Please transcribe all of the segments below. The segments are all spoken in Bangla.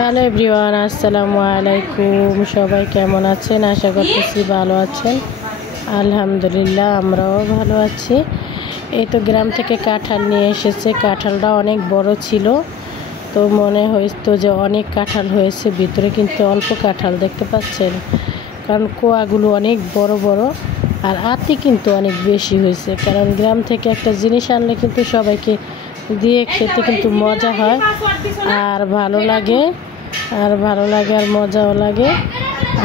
হ্যালো এভরিওয়ান, আসসালামু আলাইকুম। সবাই কেমন আছেন? আশা করতেছি ভালো আছেন। আলহামদুলিল্লাহ, আমরাও ভালো আছি। এই তো গ্রাম থেকে কাঁঠাল নিয়ে এসেছে। কাঁঠালটা অনেক বড় ছিল, তো মনে হইতো যে অনেক কাঁঠাল হয়েছে, ভিতরে কিন্তু অল্প কাঁঠাল দেখতে পাচ্ছেন, কারণ কোয়াগুলো অনেক বড় বড় আর আতি কিন্তু অনেক বেশি হয়েছে। কারণ গ্রাম থেকে একটা জিনিস আনলে কিন্তু সবাইকে দিয়ে খেতে কিন্তু মজা হয় আর ভালো লাগে আর মজাও লাগে।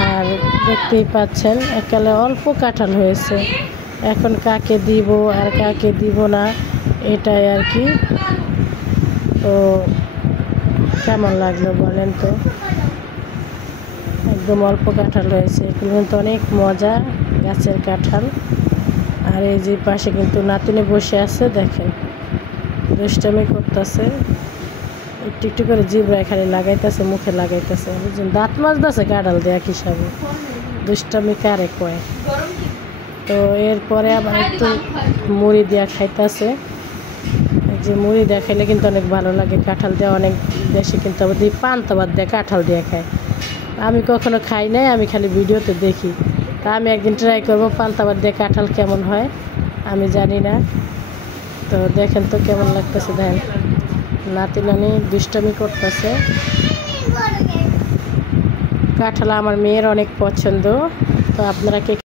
আর দেখতেই পাচ্ছেন একালে অল্প কাঁঠাল হয়েছে। এখন কাকে দিব আর কাকে দিব না, এটাই আর কি। তো কেমন লাগলো বলেন তো? একদম অল্প কাঁঠাল হয়েছে, কিন্তু অনেক মজা গাছের কাঁঠাল। আর এই যে পাশে কিন্তু নাতিনে বসে আছে, দেখেন দুষ্টামি করতেছে, একটু একটু করে জিভরায় খালি লাগাইতেছে, মুখে লাগাইতেছে, বুঝছেন? দাঁত মাজতেছে কাঁঠাল দেয়া হিসাবে। দুষ্টামি কারে কয়? তো এরপরে আবার একটু মুড়ি দিয়া খাইতেছে। যে মুড়ি দেওয়া খাইলে কিন্তু অনেক ভালো লাগে। কাঁঠাল দেওয়া অনেক দেশে কিন্তু আবার পান্তা ভাত দিয়ে কাঁঠাল দিয়ে খায়। আমি কখনো খাই নাই, আমি খালি ভিডিওতে দেখি। তা আমি একদিন ট্রাই করবো পান্তা ভাত দিয়ে কাঁঠাল কেমন হয়, আমি জানি না। তো দেখেন তো কেমন লাগতেছে। দেখেন নাতি নানি দুষ্টামি করতেছে। কাঁঠাল আমার মেয়ের অনেক পছন্দ। তো আপনারা কে